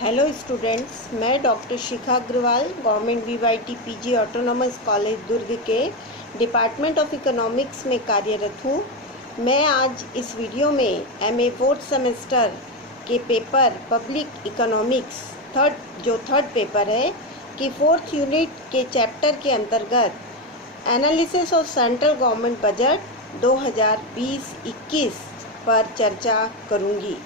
Hello students, मैं doctor Shikha Agrawal government VYT PG autonomous college Durg के department of economics में कार्यरत हूँ। मैं आज इस वीडियो में एमए फोर्थ सेमेस्टर के paper public economics third paper है कि फोर्थ यूनिट के चैप्टर के अंतर्गत analysis of central government budget 2020-21 पर चर्चा करूँगी।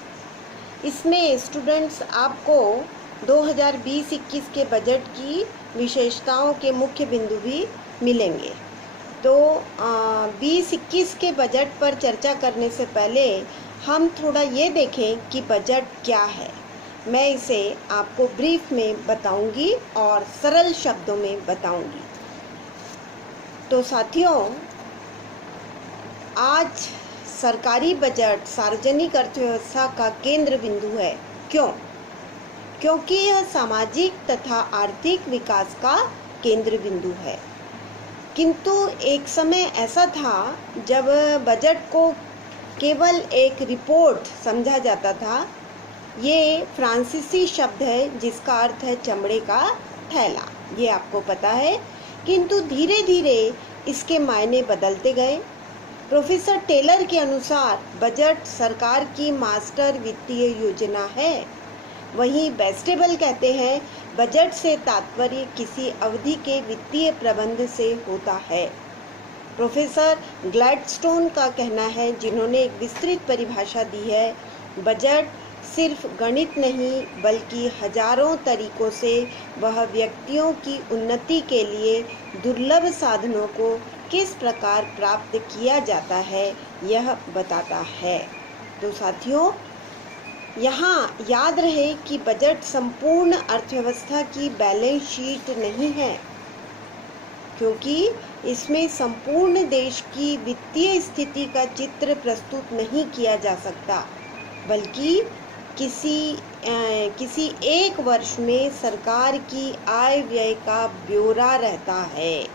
इसमें स्टूडेंट्स आपको 2020-21 के बजट की विशेषताओं के मुख्य बिंदु भी मिलेंगे। तो 20-21 के बजट पर चर्चा करने से पहले हम थोड़ा ये देखें कि बजट क्या है। मैं इसे आपको ब्रीफ में बताऊंगी और सरल शब्दों में बताऊंगी। तो साथियों, आज सरकारी बजट सार्वजनिक अर्थव्यवस्था का केंद्र बिंदु है। क्यों? क्योंकि यह सामाजिक तथा आर्थिक विकास का केंद्र बिंदु है। किंतु एक समय ऐसा था जब बजट को केवल एक रिपोर्ट समझा जाता था। ये फ्रांसीसी शब्द है जिसका अर्थ है चमड़े का थैला, ये आपको पता है। किंतु धीरे धीरे इसके मायने बदलते गए। प्रोफेसर टेलर के अनुसार बजट सरकार की मास्टर वित्तीय योजना है। वहीं बेस्टेबल कहते हैं बजट से तात्पर्य किसी अवधि के वित्तीय प्रबंध से होता है। प्रोफेसर ग्लैडस्टोन का कहना है, जिन्होंने एक विस्तृत परिभाषा दी है, बजट सिर्फ गणित नहीं बल्कि हजारों तरीकों से वह व्यक्तियों की उन्नति के लिए दुर्लभ साधनों को किस प्रकार प्राप्त किया जाता है यह बताता है। तो साथियों, यहाँ याद रहे कि बजट संपूर्ण अर्थव्यवस्था की बैलेंस शीट नहीं है, क्योंकि इसमें संपूर्ण देश की वित्तीय स्थिति का चित्र प्रस्तुत नहीं किया जा सकता, बल्कि किसी एक वर्ष में सरकार की आय व्यय का ब्यौरा रहता है।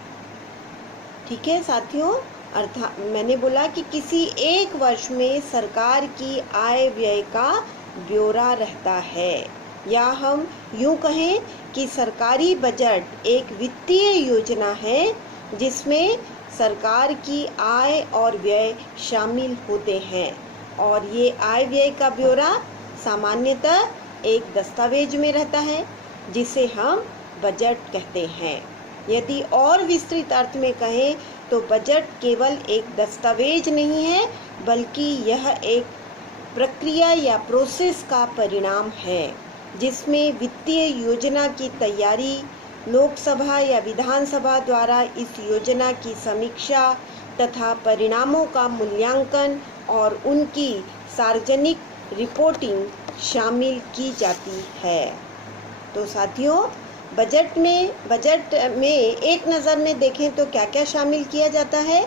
ठीक है साथियों, अर्थात मैंने बोला कि किसी एक वर्ष में सरकार की आय व्यय का ब्यौरा रहता है, या हम यूँ कहें कि सरकारी बजट एक वित्तीय योजना है जिसमें सरकार की आय और व्यय शामिल होते हैं। और ये आय व्यय का ब्यौरा सामान्यतः एक दस्तावेज में रहता है जिसे हम बजट कहते हैं। यदि और विस्तृत अर्थ में कहें तो बजट केवल एक दस्तावेज नहीं है, बल्कि यह एक प्रक्रिया या प्रोसेस का परिणाम है जिसमें वित्तीय योजना की तैयारी, लोकसभा या विधानसभा द्वारा इस योजना की समीक्षा तथा परिणामों का मूल्यांकन और उनकी सार्वजनिक रिपोर्टिंग शामिल की जाती है। तो साथियों, बजट में एक नज़र में देखें तो क्या क्या शामिल किया जाता है।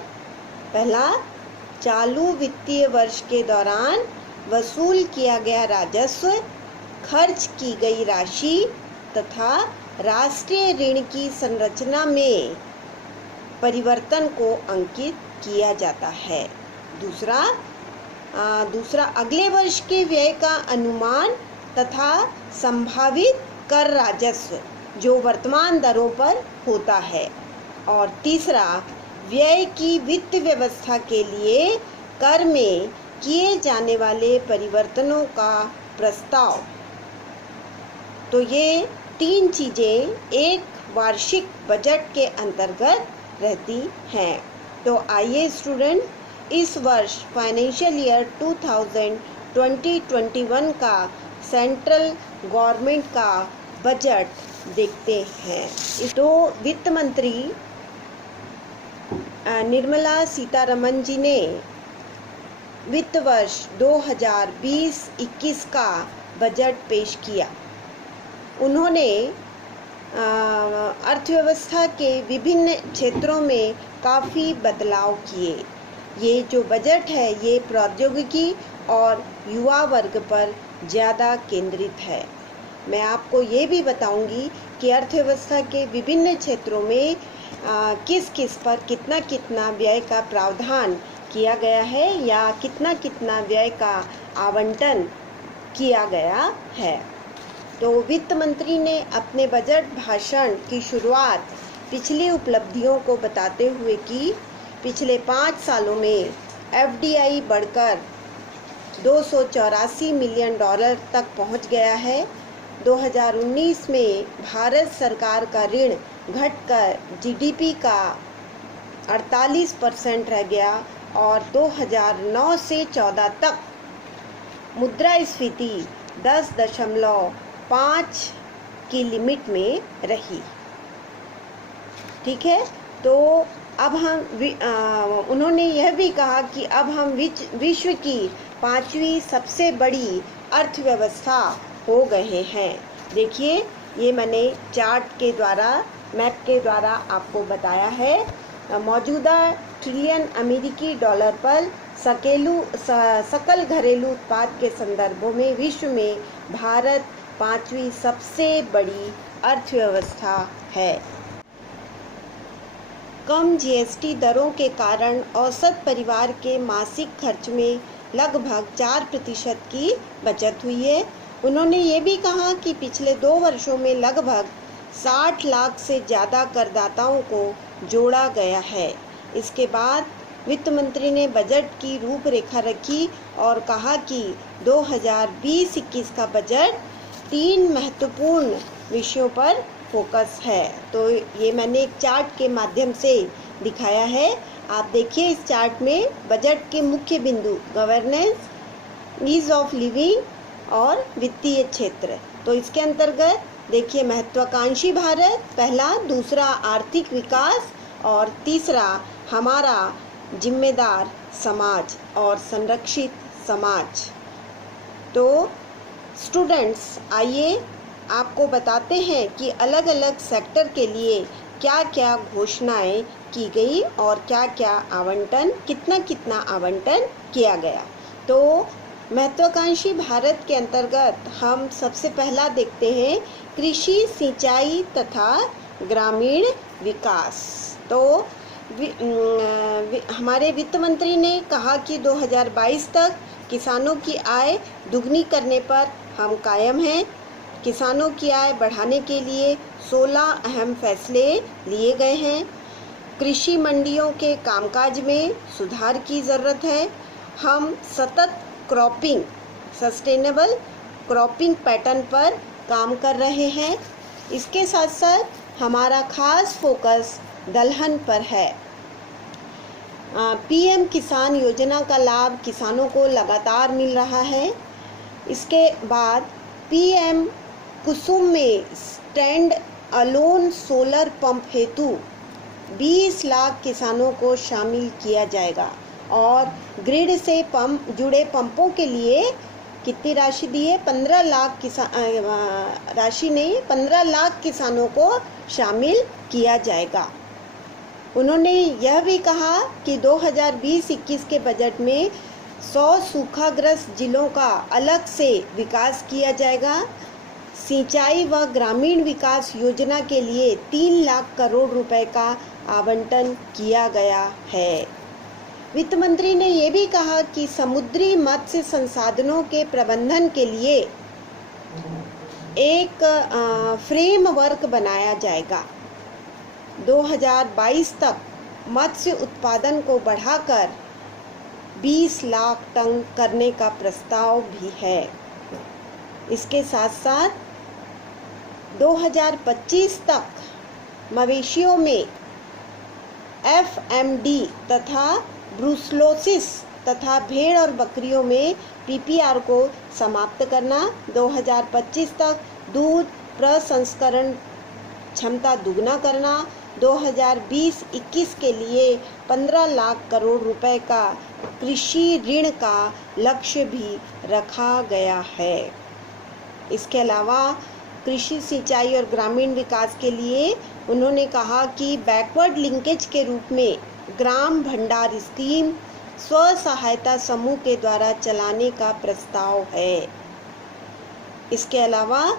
पहला, चालू वित्तीय वर्ष के दौरान वसूल किया गया राजस्व, खर्च की गई राशि तथा राष्ट्रीय ऋण की संरचना में परिवर्तन को अंकित किया जाता है। दूसरा अगले वर्ष के व्यय का अनुमान तथा संभावित कर राजस्व जो वर्तमान दरों पर होता है। और तीसरा, व्यय की वित्त व्यवस्था के लिए कर में किए जाने वाले परिवर्तनों का प्रस्ताव। तो ये तीन चीज़ें एक वार्षिक बजट के अंतर्गत रहती हैं। तो आइए स्टूडेंट, इस वर्ष फाइनेंशियल ईयर 2020-21 का सेंट्रल गवर्नमेंट का बजट देखते हैं। तो वित्त मंत्री निर्मला सीतारमण जी ने वित्त वर्ष 2020-21 का बजट पेश किया। उन्होंने अर्थव्यवस्था के विभिन्न क्षेत्रों में काफ़ी बदलाव किए। ये जो बजट है ये प्रौद्योगिकी और युवा वर्ग पर ज़्यादा केंद्रित है। मैं आपको ये भी बताऊंगी कि अर्थव्यवस्था के विभिन्न क्षेत्रों में किस किस पर कितना कितना व्यय का प्रावधान किया गया है या कितना कितना व्यय का आवंटन किया गया है। तो वित्त मंत्री ने अपने बजट भाषण की शुरुआत पिछली उपलब्धियों को बताते हुए की। पिछले 5 सालों में FDI बढ़कर $284 मिलियन तक पहुंच गया है। 2019 में भारत सरकार का ऋण घटकर GDP का 48% रह गया और 2009 से 14 तक मुद्रास्फीति 10.5 की लिमिट में रही। ठीक है, तो अब उन्होंने यह भी कहा कि अब हम विश्व की 5वीं सबसे बड़ी अर्थव्यवस्था हो गए हैं। देखिए, ये मैंने चार्ट के द्वारा, मैप के द्वारा आपको बताया है। मौजूदा ट्रिलियन अमेरिकी डॉलर पर सकल घरेलू उत्पाद के संदर्भों में विश्व में भारत 5वीं सबसे बड़ी अर्थव्यवस्था है। कम GST दरों के कारण औसत परिवार के मासिक खर्च में लगभग 4% की बचत हुई है। उन्होंने ये भी कहा कि पिछले 2 वर्षों में लगभग 60 लाख से ज़्यादा करदाताओं को जोड़ा गया है। इसके बाद वित्त मंत्री ने बजट की रूपरेखा रखी और कहा कि 2020-21 का बजट 3 महत्वपूर्ण विषयों पर फोकस है। तो ये मैंने एक चार्ट के माध्यम से दिखाया है। आप देखिए, इस चार्ट में बजट के मुख्य बिंदु गवर्नेंस, ईज ऑफ लिविंग और वित्तीय क्षेत्र। तो इसके अंतर्गत देखिए, महत्वाकांक्षी भारत पहला, दूसरा आर्थिक विकास और तीसरा हमारा जिम्मेदार समाज और संरक्षित समाज। तो स्टूडेंट्स, आइए आपको बताते हैं कि अलग अलग सेक्टर के लिए क्या क्या घोषणाएं की गई और क्या क्या आवंटन, कितना कितना आवंटन किया गया। तो महत्वाकांक्षी भारत के अंतर्गत हम सबसे पहला देखते हैं कृषि, सिंचाई तथा ग्रामीण विकास। तो हमारे वित्त मंत्री ने कहा कि 2022 तक किसानों की आय दुगनी करने पर हम कायम हैं। किसानों की आय बढ़ाने के लिए 16 अहम फैसले लिए गए हैं। कृषि मंडियों के कामकाज में सुधार की ज़रूरत है। हम सतत क्रॉपिंग, सस्टेनेबल क्रॉपिंग पैटर्न पर काम कर रहे हैं। इसके साथ साथ हमारा खास फोकस दलहन पर है। PM किसान योजना का लाभ किसानों को लगातार मिल रहा है। इसके बाद PM कुसुम में स्टैंड अलोन सोलर पंप हेतु 20 लाख किसानों को शामिल किया जाएगा और ग्रिड से जुड़े पंपों के लिए कितनी राशि दी है? 15 लाख राशि नहीं, 15 लाख किसानों को शामिल किया जाएगा। उन्होंने यह भी कहा कि 2020-21 के बजट में 100 सूखाग्रस्त जिलों का अलग से विकास किया जाएगा। सिंचाई व ग्रामीण विकास योजना के लिए 3 लाख करोड़ रुपए का आवंटन किया गया है। वित्त मंत्री ने ये भी कहा कि समुद्री मत्स्य संसाधनों के प्रबंधन के लिए एक फ्रेमवर्क बनाया जाएगा। 2022 तक मत्स्य उत्पादन को बढ़ाकर 20 लाख टन करने का प्रस्ताव भी है। इसके साथ साथ 2025 तक मवेशियों में FMD तथा ब्रूसलोसिस तथा भेड़ और बकरियों में PPR को समाप्त करना। 2025 तक दूध प्रसंस्करण क्षमता दुगना करना। 2020-21 के लिए 15 लाख करोड़ रुपए का कृषि ऋण का लक्ष्य भी रखा गया है। इसके अलावा कृषि, सिंचाई और ग्रामीण विकास के लिए उन्होंने कहा कि बैकवर्ड लिंकेज के रूप में ग्राम भंडार स्कीम स्व सहायता समूह के द्वारा चलाने का प्रस्ताव है। इसके अलावा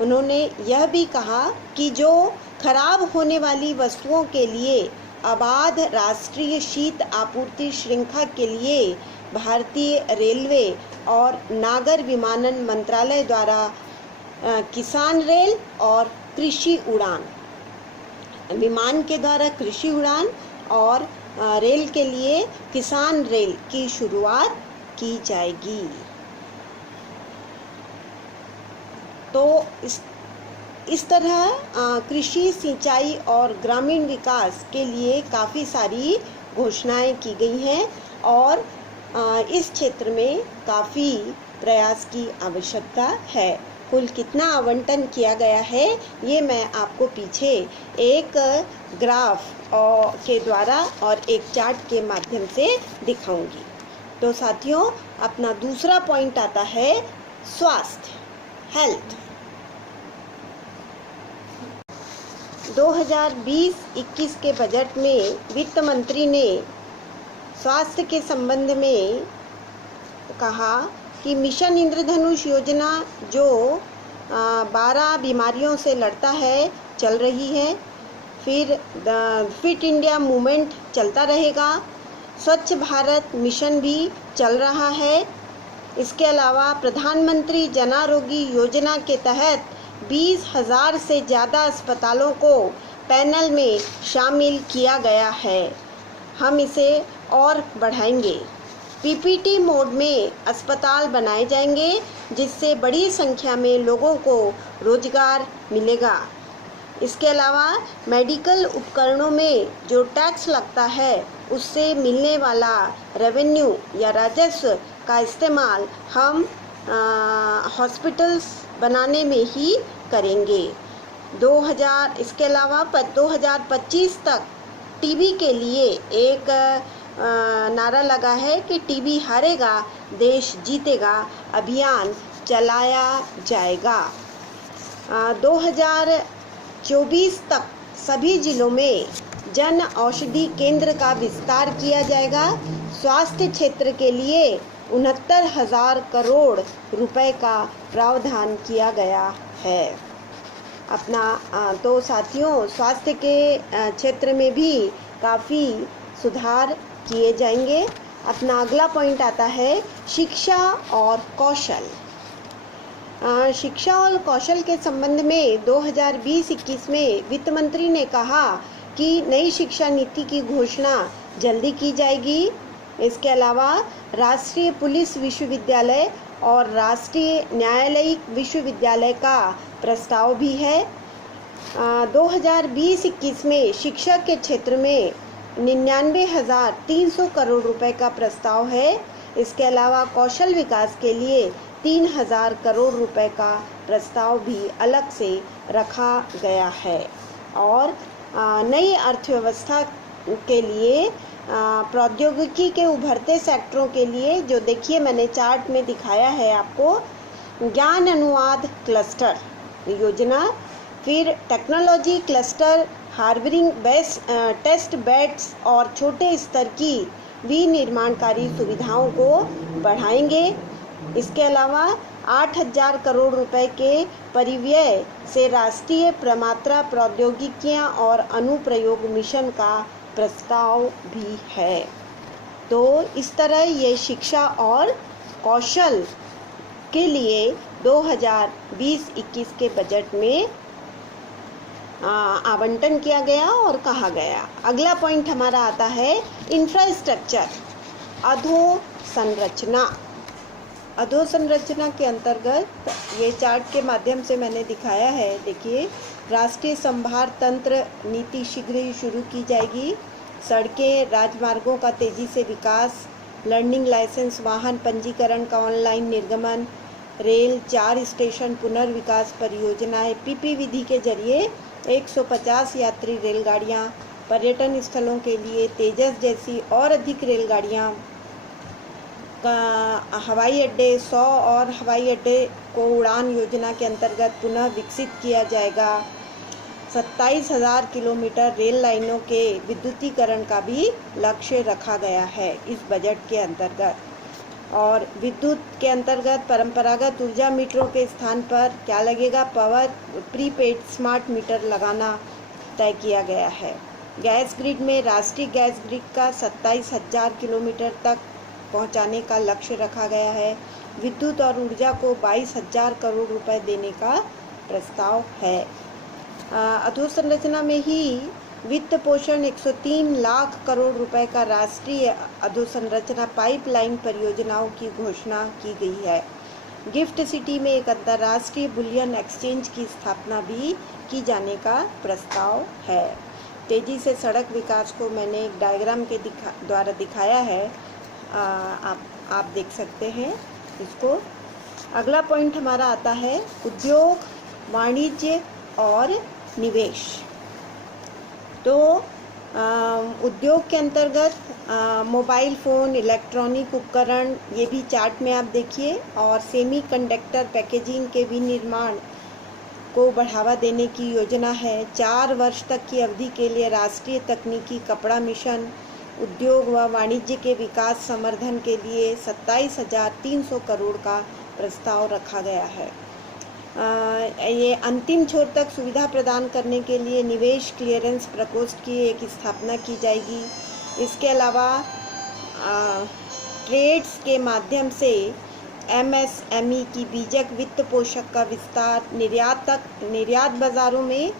उन्होंने यह भी कहा कि जो खराब होने वाली वस्तुओं के लिए अबाध राष्ट्रीय शीत आपूर्ति श्रृंखला के लिए भारतीय रेलवे और नागर विमानन मंत्रालय द्वारा किसान रेल और कृषि उड़ान। विमान के द्वारा कृषि उड़ान और रेल के लिए किसान रेल की शुरुआत की जाएगी। तो इस तरह कृषि, सिंचाई और ग्रामीण विकास के लिए काफ़ी सारी घोषणाएं की गई हैं और इस क्षेत्र में काफ़ी प्रयास की आवश्यकता है। कुल कितना आवंटन किया गया है ये मैं आपको पीछे एक ग्राफ के द्वारा और एक चार्ट के माध्यम से दिखाऊंगी। तो साथियों, अपना दूसरा पॉइंट आता है स्वास्थ्य, हेल्थ। 2020-21 के बजट में वित्त मंत्री ने स्वास्थ्य के संबंध में कहा कि मिशन इंद्रधनुष योजना जो 12 बीमारियों से लड़ता है चल रही है। फिर फिट इंडिया मूवमेंट चलता रहेगा। स्वच्छ भारत मिशन भी चल रहा है। इसके अलावा प्रधानमंत्री जन आरोग्य योजना के तहत 20,000 से ज़्यादा अस्पतालों को पैनल में शामिल किया गया है। हम इसे और बढ़ाएंगे। पीपीटी मोड में अस्पताल बनाए जाएंगे जिससे बड़ी संख्या में लोगों को रोजगार मिलेगा। इसके अलावा मेडिकल उपकरणों में जो टैक्स लगता है उससे मिलने वाला रेवेन्यू या राजस्व का इस्तेमाल हम हॉस्पिटल्स बनाने में ही करेंगे। इसके अलावा 2025 तक टीबी के लिए एक नारा लगा है कि टीबी हारेगा देश जीतेगा अभियान चलाया जाएगा। 2024 तक सभी जिलों में जन औषधि केंद्र का विस्तार किया जाएगा। स्वास्थ्य क्षेत्र के लिए 69,000 करोड़ रुपए का प्रावधान किया गया है। तो साथियों, स्वास्थ्य के क्षेत्र में भी काफ़ी सुधार किए जाएंगे। अपना अगला पॉइंट आता है शिक्षा और कौशल। शिक्षा और कौशल के संबंध में 2020-21 में वित्त मंत्री ने कहा कि नई शिक्षा नीति की घोषणा जल्दी की जाएगी। इसके अलावा राष्ट्रीय पुलिस विश्वविद्यालय और राष्ट्रीय न्यायालयिक विश्वविद्यालय का प्रस्ताव भी है। 2020-21 में शिक्षा के क्षेत्र में 99,300 करोड़ रुपए का प्रस्ताव है। इसके अलावा कौशल विकास के लिए 3,000 करोड़ रुपए का प्रस्ताव भी अलग से रखा गया है। और नई अर्थव्यवस्था के लिए प्रौद्योगिकी के उभरते सेक्टरों के लिए जो देखिए मैंने चार्ट में दिखाया है आपको, ज्ञान अनुवाद क्लस्टर योजना, फिर technology cluster, harbouring test beds और छोटे स्तर की विनिर्माणकारी सुविधाओं को बढ़ाएंगे। इसके अलावा 8,000 करोड़ रुपए के परिव्यय से राष्ट्रीय प्रमात्रा प्रौद्योगिकियां और अनुप्रयोग मिशन का प्रस्ताव भी है। तो इस तरह ये शिक्षा और कौशल के लिए 2020-21 के बजट में आवंटन किया गया और कहा गया। अगला पॉइंट हमारा आता है इंफ्रास्ट्रक्चर, अधोसंरचना। अधोसंरचना के अंतर्गत ये चार्ट के माध्यम से मैंने दिखाया है। देखिए, राष्ट्रीय संभार तंत्र नीति शीघ्र ही शुरू की जाएगी। सड़कें, राजमार्गों का तेजी से विकास, लर्निंग लाइसेंस वाहन पंजीकरण का ऑनलाइन निर्गमन, रेल 4 स्टेशन पुनर्विकास परियोजनाएं, पीपी विधि के जरिए 150 यात्री रेलगाड़ियां, पर्यटन स्थलों के लिए तेजस जैसी और अधिक रेलगाड़ियां, हवाई अड्डे 100 और हवाई अड्डे को उड़ान योजना के अंतर्गत पुनः विकसित किया जाएगा। 27,000 किलोमीटर रेल लाइनों के विद्युतीकरण का भी लक्ष्य रखा गया है इस बजट के अंतर्गत। और विद्युत के अंतर्गत परंपरागत ऊर्जा मीटरों के स्थान पर क्या लगेगा, पावर प्रीपेड स्मार्ट मीटर लगाना तय किया गया है। गैस ग्रिड में राष्ट्रीय गैस ग्रिड का 27,000 किलोमीटर तक पहुंचाने का लक्ष्य रखा गया है। विद्युत और ऊर्जा को 22,000 करोड़ रुपए देने का प्रस्ताव है। अधोसंरचना में ही वित्त पोषण 103 लाख करोड़ रुपए का राष्ट्रीय अधोसंरचना पाइपलाइन परियोजनाओं की घोषणा की गई है। गिफ्ट सिटी में एक अंतर्राष्ट्रीय बुलियन एक्सचेंज की स्थापना भी की जाने का प्रस्ताव है। तेजी से सड़क विकास को मैंने एक डायग्राम के द्वारा दिखाया है, आप देख सकते हैं इसको। अगला पॉइंट हमारा आता है उद्योग, वाणिज्य और निवेश। तो उद्योग के अंतर्गत मोबाइल फ़ोन, इलेक्ट्रॉनिक उपकरण, ये भी चार्ट में आप देखिए, और सेमीकंडक्टर पैकेजिंग के विनिर्माण को बढ़ावा देने की योजना है। 4 वर्ष तक की अवधि के लिए राष्ट्रीय तकनीकी कपड़ा मिशन उद्योग व वाणिज्य के विकास संवर्धन के लिए 27,300 करोड़ का प्रस्ताव रखा गया है। ये अंतिम छोर तक सुविधा प्रदान करने के लिए निवेश क्लियरेंस प्रकोष्ठ की एक स्थापना की जाएगी। इसके अलावा ट्रेड्स के माध्यम से MSME की बीजक वित्त पोषक का विस्तार, निर्यात बाज़ारों में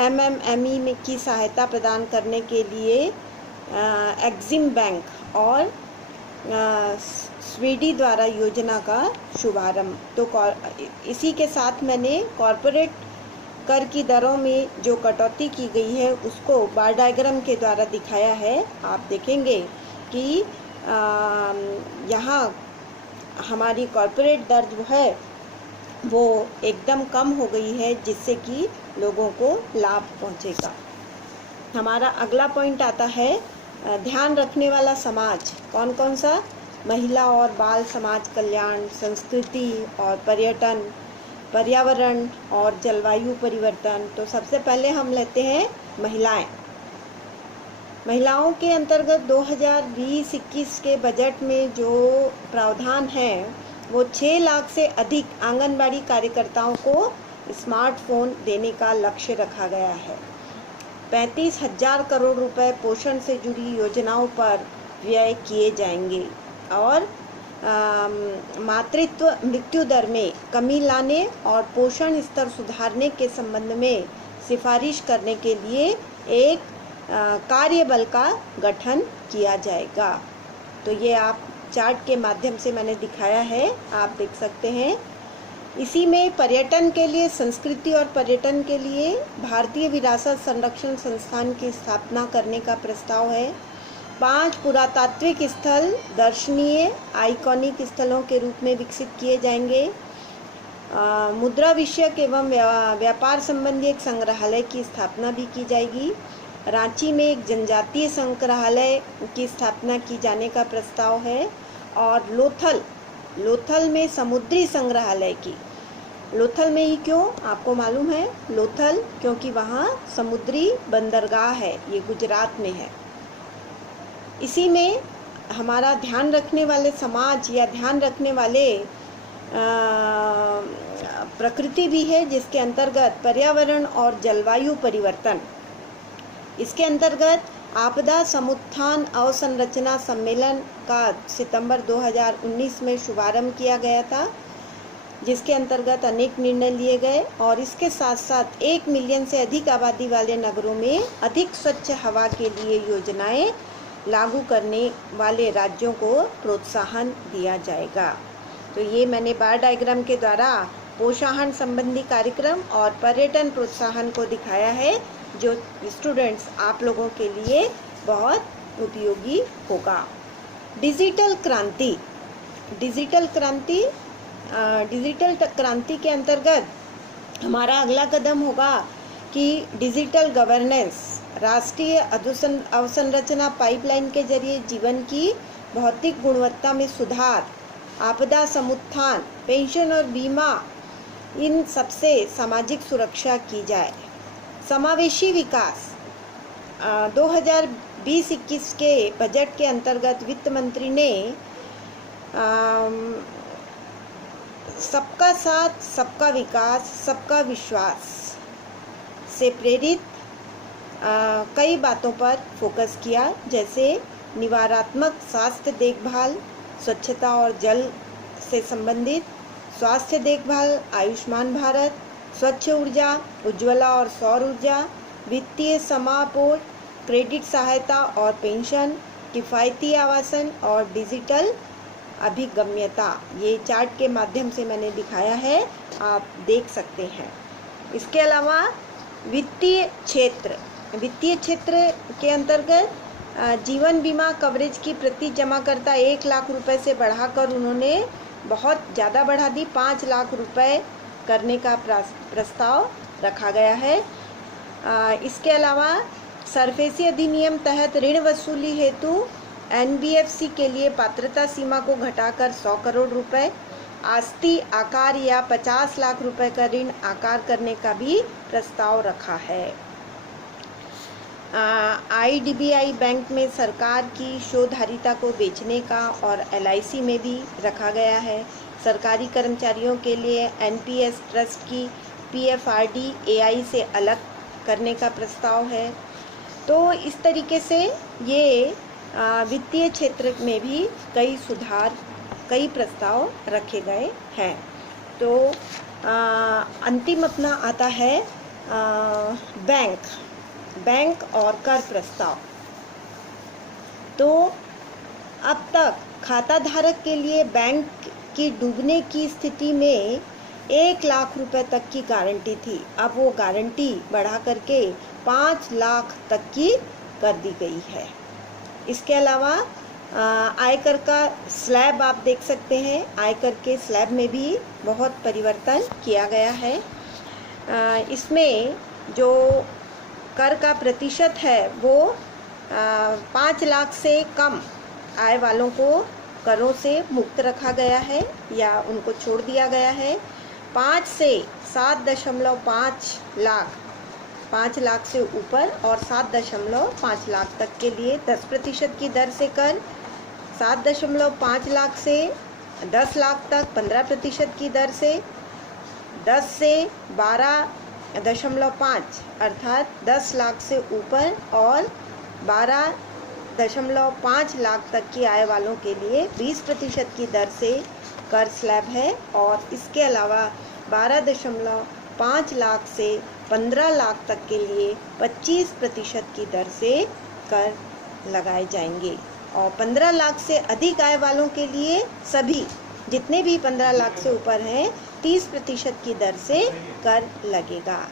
MMME में की सहायता प्रदान करने के लिए एक्सिम बैंक और स्वीडी द्वारा योजना का शुभारंभ। तो इसी के साथ मैंने कॉरपोरेट कर की दरों में जो कटौती की गई है उसको बार डायग्राम के द्वारा दिखाया है। आप देखेंगे कि यहाँ हमारी कॉरपोरेट दर जो है वो एकदम कम हो गई है, जिससे कि लोगों को लाभ पहुँचेगा। हमारा अगला पॉइंट आता है ध्यान रखने वाला समाज। कौन कौन सा? महिला और बाल समाज कल्याण, संस्कृति और पर्यटन, पर्यावरण और जलवायु परिवर्तन। तो सबसे पहले हम लेते हैं महिलाएं। महिलाओं के अंतर्गत 2020-21 के बजट में जो प्रावधान है वो 6 लाख से अधिक आंगनबाड़ी कार्यकर्ताओं को स्मार्टफोन देने का लक्ष्य रखा गया है। 35,000 करोड़ रुपए पोषण से जुड़ी योजनाओं पर व्यय किए जाएंगे और मातृत्व मृत्यु दर में कमी लाने और पोषण स्तर सुधारने के संबंध में सिफारिश करने के लिए एक कार्यबल का गठन किया जाएगा। तो ये आप चार्ट के माध्यम से मैंने दिखाया है, आप देख सकते हैं। इसी में पर्यटन के लिए, संस्कृति और पर्यटन के लिए भारतीय विरासत संरक्षण संस्थान की स्थापना करने का प्रस्ताव है। 5 पुरातात्विक स्थल दर्शनीय आइकॉनिक स्थलों के रूप में विकसित किए जाएंगे। मुद्रा विषयक एवं व्यापार संबंधी एक संग्रहालय की स्थापना भी की जाएगी। रांची में एक जनजातीय संग्रहालय की स्थापना की जाने का प्रस्ताव है। और लोथल में समुद्री संग्रहालय की। लोथल में ही क्यों, आपको मालूम है? लोथल क्योंकि वहाँ समुद्री बंदरगाह है, ये गुजरात में है। इसी में हमारा ध्यान रखने वाले समाज या ध्यान रखने वाले प्रकृति भी है, जिसके अंतर्गत पर्यावरण और जलवायु परिवर्तन। इसके अंतर्गत आपदा समुत्थान अवसंरचना सम्मेलन का सितंबर 2019 में शुभारंभ किया गया था, जिसके अंतर्गत अनेक निर्णय लिए गए और इसके साथ साथ 1 मिलियन से अधिक आबादी वाले नगरों में अधिक स्वच्छ हवा के लिए योजनाएं लागू करने वाले राज्यों को प्रोत्साहन दिया जाएगा। तो ये मैंने बार डायग्राम के द्वारा पोषाहार संबंधी कार्यक्रम और पर्यटन प्रोत्साहन को दिखाया है, जो स्टूडेंट्स आप लोगों के लिए बहुत उपयोगी होगा। डिजिटल क्रांति के अंतर्गत हमारा अगला कदम होगा कि डिजिटल गवर्नेंस, राष्ट्रीय अवसंरचना पाइपलाइन के जरिए जीवन की भौतिक गुणवत्ता में सुधार, आपदा समुत्थान, पेंशन और बीमा, इन सबसे सामाजिक सुरक्षा की जाए। समावेशी विकास 2020-21 के बजट के अंतर्गत वित्त मंत्री ने सबका साथ, सबका विकास, सबका विश्वास से प्रेरित कई बातों पर फोकस किया, जैसे निवारात्मक स्वास्थ्य देखभाल, स्वच्छता और जल से संबंधित स्वास्थ्य देखभाल, आयुष्मान भारत, स्वच्छ ऊर्जा, उज्ज्वला और सौर ऊर्जा, वित्तीय समापोष, क्रेडिट सहायता और पेंशन, किफ़ायती आवासन और डिजिटल अभिगम्यता। ये चार्ट के माध्यम से मैंने दिखाया है, आप देख सकते हैं। इसके अलावा वित्तीय क्षेत्र के अंतर्गत जीवन बीमा कवरेज की प्रति जमाकर्ता 1 लाख रुपए से बढ़ाकर उन्होंने बहुत ज़्यादा बढ़ा दी, 5 लाख रुपए करने का प्रस्ताव रखा गया है। इसके अलावा सरफेसी अधिनियम तहत ऋण वसूली हेतु NBFC के लिए पात्रता सीमा को घटाकर 100 करोड़ रुपए, आस्ती आकार या 50 लाख रुपए का ऋण आकार करने का भी प्रस्ताव रखा है। IDBI बैंक में सरकार की शोधारिता को बेचने का और LIC में भी रखा गया है। सरकारी कर्मचारियों के लिए NPS ट्रस्ट की PFRD AI से अलग करने का प्रस्ताव है। तो इस तरीके से ये वित्तीय क्षेत्र में भी कई प्रस्ताव रखे गए हैं। तो अंतिम अपना आता है बैंक और कर प्रस्ताव। तो अब तक खाता धारक के लिए बैंक की डूबने की स्थिति में 1 लाख रुपए तक की गारंटी थी। अब वो गारंटी बढ़ा करके 5 लाख तक की कर दी गई है। इसके अलावा आयकर का स्लैब आप देख सकते हैं। आयकर के स्लैब में भी बहुत परिवर्तन किया गया है। इसमें जो कर का प्रतिशत है वो 5 लाख से कम आय वालों को करों से मुक्त रखा गया है या उनको छोड़ दिया गया है। 5 से 7.5 लाख, 5 लाख से ऊपर और 7.5 लाख तक के लिए 10% की दर से कर, 7.5 लाख से 10 लाख तक 15% की दर से, 10 से 12.5 अर्थात 10 लाख से ऊपर और 12.5 लाख तक की आय वालों के लिए 20% की दर से कर स्लैब है। और इसके अलावा 12.5 लाख से 15 लाख तक के लिए 25% की दर से कर लगाए जाएंगे। और 15 लाख से अधिक आय वालों के लिए सभी जितने भी 15 लाख से ऊपर हैं 30% की दर से कर लगेगा।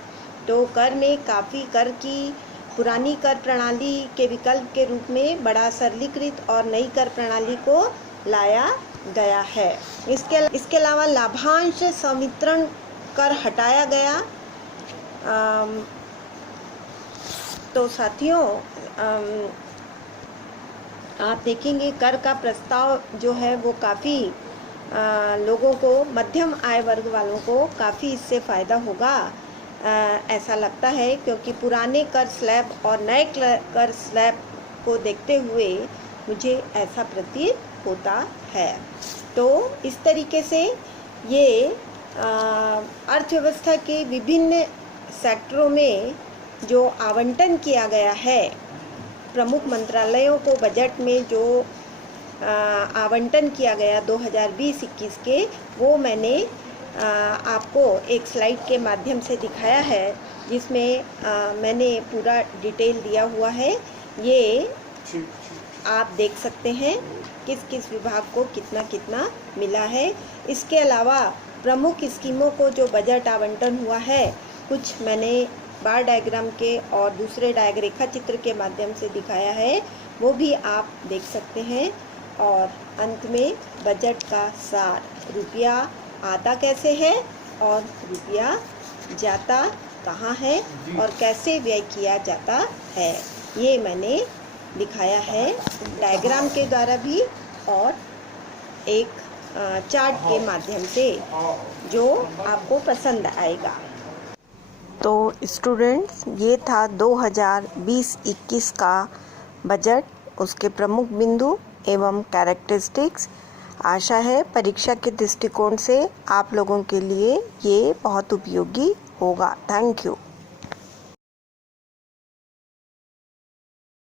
तो कर में काफ़ी कर की पुरानी कर प्रणाली के विकल्प के रूप में बड़ा सरलीकृत और नई कर प्रणाली को लाया गया है। इसके अलावा लाभांश संवितरण कर हटाया गया। तो साथियों आप देखेंगे कर का प्रस्ताव जो है वो काफ़ी लोगों को, मध्यम आय वर्ग वालों को काफ़ी इससे फ़ायदा होगा ऐसा लगता है, क्योंकि पुराने कर स्लैब और नए कर स्लैब को देखते हुए मुझे ऐसा प्रतीत होता है। तो इस तरीके से ये अर्थव्यवस्था के विभिन्न सेक्टरों में जो आवंटन किया गया है, प्रमुख मंत्रालयों को बजट में जो आवंटन किया गया 2020-21 के, वो मैंने आपको एक स्लाइड के माध्यम से दिखाया है, जिसमें मैंने पूरा डिटेल दिया हुआ है। ये आप देख सकते हैं किस किस विभाग को कितना कितना मिला है। इसके अलावा प्रमुख स्कीमों को जो बजट आवंटन हुआ है, कुछ मैंने बार डायग्राम के और दूसरे रेखा चित्र के माध्यम से दिखाया है, वो भी आप देख सकते हैं। और अंत में बजट का सार, रुपया आता कैसे है और रुपया जाता कहाँ है और कैसे व्यय किया जाता है, ये मैंने दिखाया है डायग्राम के द्वारा भी और एक चार्ट के माध्यम से, जो आपको पसंद आएगा। तो स्टूडेंट्स, ये था 2020-21 का बजट, उसके प्रमुख बिंदु एवं कैरेक्टरिस्टिक्स। आशा है परीक्षा के दृष्टिकोण से आप लोगों के लिए ये बहुत उपयोगी होगा। Thank you.